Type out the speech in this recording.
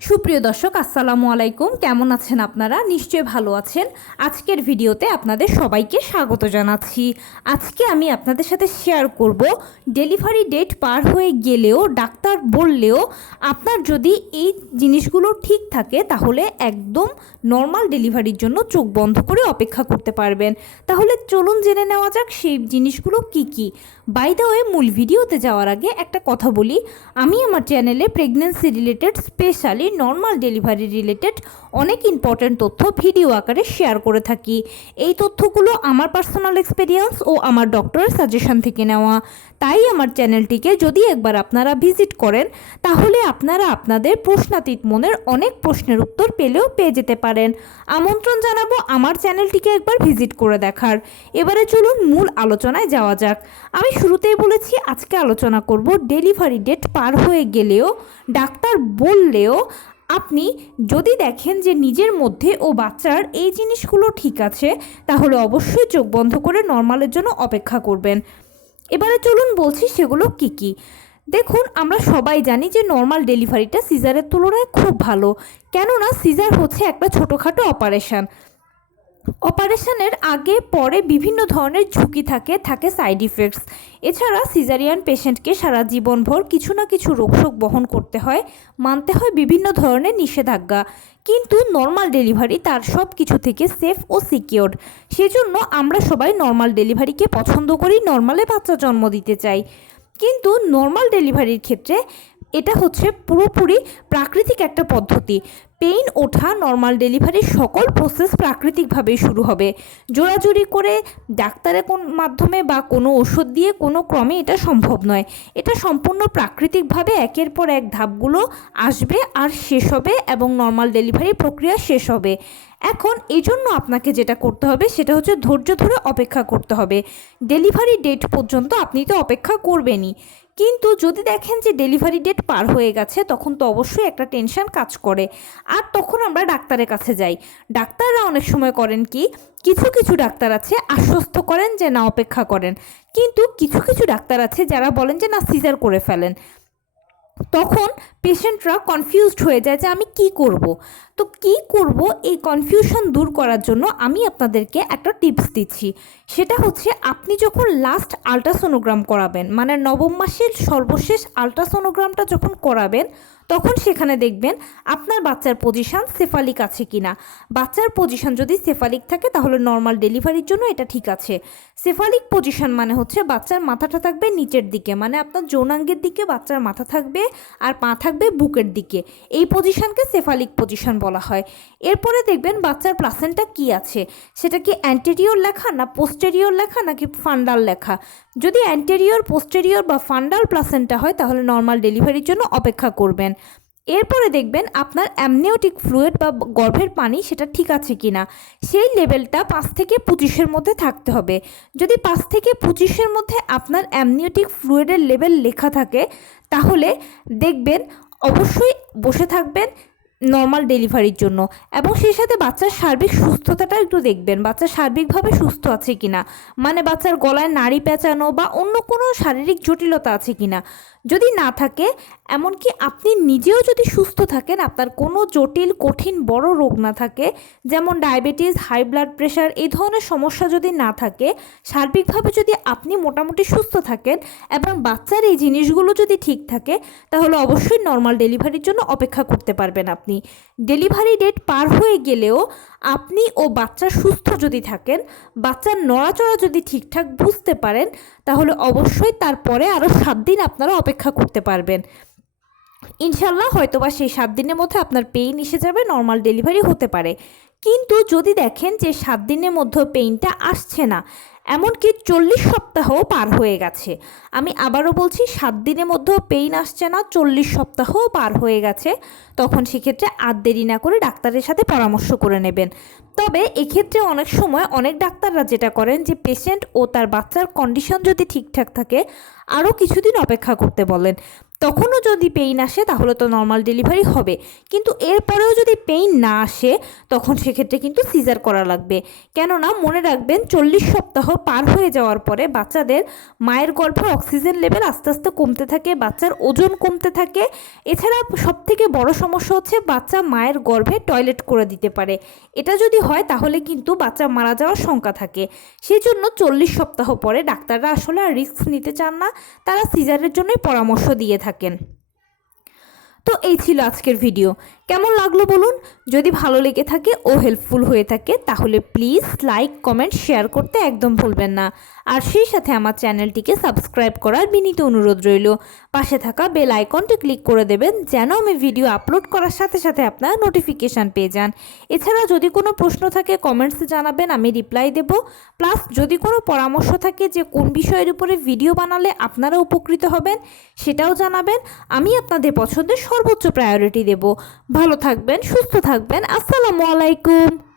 সুপ্রিয় দর্শক আসসালামু আলাইকুম, কেমন আছেন আপনারা? নিশ্চয়ই ভালো আছেন। আজকের ভিডিওতে আপনাদের সবাইকে স্বাগত জানাচ্ছি। আজকে আমি আপনাদের সাথে শেয়ার করব ডেলিভারি ডেট পার হয়ে গেলেও ডাক্তার বললেও আপনার যদি এই জিনিসগুলো ঠিক থাকে তাহলে একদম নর্মাল ডেলিভারির জন্য চোখ বন্ধ করে অপেক্ষা করতে পারবেন। তাহলে চলুন জেনে নেওয়া যাক সেই জিনিসগুলো কি কি। বাই দ্য ওয়ে, মূল ভিডিওতে যাওয়ার আগে একটা কথা বলি, আমি আমার চ্যানেলে pregnancy related, specially normal delivery related অনেক ইম্পর্ট্যান্ট তথ্য ভিডিও আকারে শেয়ার করে থাকি। এই তথ্যগুলো আমার পার্সোনাল এক্সপেরিয়েন্স ও আমার ডক্টরের সাজেশন থেকে নেওয়া। তাই আমার চ্যানেলটিকে যদি একবার আপনারা ভিজিট করেন তাহলে আপনারা আপনাদের প্রশ্নাতীত মনের অনেক প্রশ্নের উত্তর পেয়ে যেতে পারেন। আমন্ত্রণ জানাবো আমার চ্যানেলটিকে একবার ভিজিট করে দেখার। এবারে চলুন মূল আলোচনায় যাওয়া যাক। আমি শুরুতেই বলেছি আজকে আলোচনা করব ডেলিভারি ডেট পার হয়ে গেলেও ডাক্তার বললেও আপনি যদি দেখেন যে নিজের মধ্যে ও বাচ্চার এই জিনিসগুলো ঠিক আছে তাহলে অবশ্যই চোখ বন্ধ করে নর্মালের জন্য অপেক্ষা করবেন। এবারে চলুন বলছি সেগুলো কি কি। দেখুন, আমরা সবাই জানি যে নর্মাল ডেলিভারিটা সিজারের তুলনায় খুব ভালো, কেননা সিজার হচ্ছে একটা ছোটোখাটো অপারেশনের আগে পরে বিভিন্ন ধরনের ঝুঁকি থাকে সাইড ইফেক্টস। এছাড়া সিজারিয়ান পেশেন্টকে সারা জীবনভর কিছু না কিছু রোগশোক বহন করতে হয়, মানতে হয় বিভিন্ন ধরনের নিষেধাজ্ঞা। কিন্তু নর্মাল ডেলিভারি তার সব কিছু থেকে সেফ ও সিকিওর। সেজন্য আমরা সবাই নর্মাল ডেলিভারিকে পছন্দ করি, নর্মালে বাচ্চা জন্ম দিতে চাই। কিন্তু নর্মাল ডেলিভারির ক্ষেত্রে এটা হচ্ছে পুরোপুরি প্রাকৃতিক একটা পদ্ধতি। পেইন ওঠা নর্মাল ডেলিভারির সকল প্রসেস প্রাকৃতিকভাবেই শুরু হবে। জোরাজুরি করে ডাক্তারের মাধ্যমে বা কোনো ওষুধ দিয়ে কোনো ক্রমে এটা সম্ভব নয়। এটা সম্পূর্ণ প্রাকৃতিকভাবে একের পর এক ধাপগুলো আসবে আর শেষ হবে এবং নর্মাল ডেলিভারি প্রক্রিয়া শেষ হবে। এখন এই জন্য আপনাকে যেটা করতে হবে সেটা হচ্ছে ধৈর্য ধরে অপেক্ষা করতে হবে। ডেলিভারি ডেট পর্যন্ত আপনি তো অপেক্ষা করবেনই, কিন্তু যদি দেখেন যে ডেলিভারি ডেট পার হয়ে গেছে তখন তো অবশ্যই একটা টেনশন কাজ করে। আর তখন আমরা ডাক্তারের কাছে যাই। ডাক্তাররা অনেক সময় করেন কি, কিছু কিছু ডাক্তার আছে আশ্বস্ত করেন যে না অপেক্ষা করেন, কিন্তু কিছু কিছু ডাক্তার আছে যারা বলেন যে না সিজার করে ফেলেন। তখন পেশেন্টরা কনফিউজড হয়ে যায় যে আমি কি করব। তো কি করব, এই কনফিউশন দূর করার জন্য আমি আপনাদেরকে একটা টিপস দিচ্ছি। সেটা হচ্ছে আপনি যখন লাস্ট আলট্রাসোনোগ্রাম করাবেন, মানে নবম মাসের সর্বশেষ আলট্রাসোনোগ্রামটা যখন করাবেন, তখন সেখানে দেখবেন আপনার বাচ্চার পজিশান সেফালিক আছে কিনা। বাচ্চার পজিশান যদি সেফালিক থাকে তাহলে নর্মাল ডেলিভারির জন্য এটা ঠিক আছে। সেফালিক পজিশান মানে হচ্ছে বাচ্চার মাথাটা থাকবে নিচের দিকে, মানে আপনার যৌনাঙ্গের দিকে বাচ্চার মাথা থাকবে আর পা থাকবে বুকের দিকে। এই পজিশানকে সেফালিক পজিশান বলা হয়। এরপরে দেখবেন বাচ্চার প্লাসেন্টা কি আছে, সেটা কি অ্যান্টেরিয়র লেখা না পোস্টেরিয়র লেখা নাকি ফান্ডাল লেখা। যদি অ্যান্টেরিয়র, পোস্টেরিয়র বা ফান্ডাল প্লাসেন্টা হয় তাহলে নর্মাল ডেলিভারির জন্য অপেক্ষা করবেন। এরপরে দেখবেন আপনার অ্যামনিওটিক ফ্লুইড বা গর্ভের পানি সেটা ঠিক আছে কিনা। সেই লেভেলটা 5 থেকে 25-এর মধ্যে থাকতে হবে। যদি 5 থেকে 25-এর মধ্যে আপনার অ্যামনিওটিক ফ্লুইডের লেভেল লেখা থাকে তাহলে দেখবেন অবশ্যই বসে থাকবেন নর্মাল ডেলিভারির জন্য। এবং সেই সাথে বাচ্চার সার্বিক সুস্থতাটা একটু দেখবেন, বাচ্চা সার্বিকভাবে সুস্থ আছে কিনা, মানে বাচ্চার গলায় নাড়ি পেঁচানো বা অন্য কোনো শারীরিক জটিলতা আছে কিনা। যদি না থাকে, এমনকি আপনি নিজেও যদি সুস্থ থাকেন, আপনার কোনো জটিল কঠিন বড় রোগ না থাকে, যেমন ডায়াবেটিস, হাই ব্লাড প্রেশার, এই ধরনের সমস্যা যদি না থাকে, সার্বিকভাবে যদি আপনি মোটামুটি সুস্থ থাকেন এবং বাচ্চার এই জিনিসগুলো যদি ঠিক থাকে তাহলে অবশ্যই নর্মাল ডেলিভারির জন্য অপেক্ষা করতে পারবেন আপনি। ডেলিভারি ডেট পার হয়ে গেলেও আপনি ও বাচ্চা সুস্থ যদি থাকেন, বাচ্চার নড়াচড়া যদি ঠিকঠাক বুঝতে পারেন, তাহলে অবশ্যই তারপরে আরও 7 দিন আপনারা অপেক্ষা করতে পারবেন। ইনশাল্লাহ হয়তোবা সেই 7 দিনের মধ্যে আপনার পেইন এসে যাবে, নর্মাল ডেলিভারি হতে পারে। কিন্তু যদি দেখেন যে 7 দিনের মধ্যে পেইনটা আসছে না, এমনকি 40 সপ্তাহও পার হয়ে গেছে, আমি আবারও বলছি 7 দিনের মধ্যেও পেইন আসছে না, 40 সপ্তাহও পার হয়ে গেছে, তখন সেক্ষেত্রে আর দেরি না করে ডাক্তারের সাথে পরামর্শ করে নেবেন। তবে এক্ষেত্রে অনেক সময় অনেক ডাক্তাররা যেটা করেন যে পেশেন্ট ও তার বাচ্চার কন্ডিশন যদি ঠিকঠাক থাকে আরও কিছুদিন অপেক্ষা করতে বলেন। তখনও যদি পেইন আসে তাহলে তো নর্মাল ডেলিভারি হবে, কিন্তু এরপরেও যদি পেইন না আসে তখন সেক্ষেত্রে কিন্তু সিজার করা লাগবে। কেননা মনে রাখবেন 40 সপ্তাহ পার হয়ে যাওয়ার পরে বাচ্চাদের মায়ের গর্ভে অক্সিজেন লেভেল আস্তে আস্তে কমতে থাকে, বাচ্চার ওজন কমতে থাকে। এছাড়া সবথেকে বড় সমস্যা হচ্ছে বাচ্চা মায়ের গর্ভে টয়লেট করে দিতে পারে। এটা যদি হয় তাহলে কিন্তু বাচ্চা মারা যাওয়ার শঙ্কা থাকে। সেই জন্য 40 সপ্তাহ পরে ডাক্তাররা আসলে আর রিস্ক নিতে চান না, তারা সিজারের জন্যই পরামর্শ দিয়ে থাকেন। তো এই ছিল আজকের ভিডিও। কেমন লাগলো বলুন? যদি ভালো লেগে থাকে ও হেল্পফুল হয়ে থাকে তাহলে প্লিজ লাইক, কমেন্ট, শেয়ার করতে একদম ভুলবেন না। আর সেই সাথে আমার চ্যানেলটিকে সাবস্ক্রাইব করার বিনীত অনুরোধ রইল। পাশে থাকা বেল আইকনটি ক্লিক করে দেবেন যেন আমি ভিডিও আপলোড করার সাথে সাথে আপনার নোটিফিকেশান পেয়ে যান। এছাড়া যদি কোনো প্রশ্ন থাকে কমেন্টসে জানাবেন, আমি রিপ্লাই দেব। প্লাস যদি কোনো পরামর্শ থাকে যে কোন বিষয়ের উপরে ভিডিও বানালে আপনারা উপকৃত হবেন সেটাও জানাবেন, আমি আপনাদের পছন্দের সর্বোচ্চ প্রায়োরিটি দেব। ভালো থাকবেন, সুস্থ থাকবেন। আসসালামু আলাইকুম।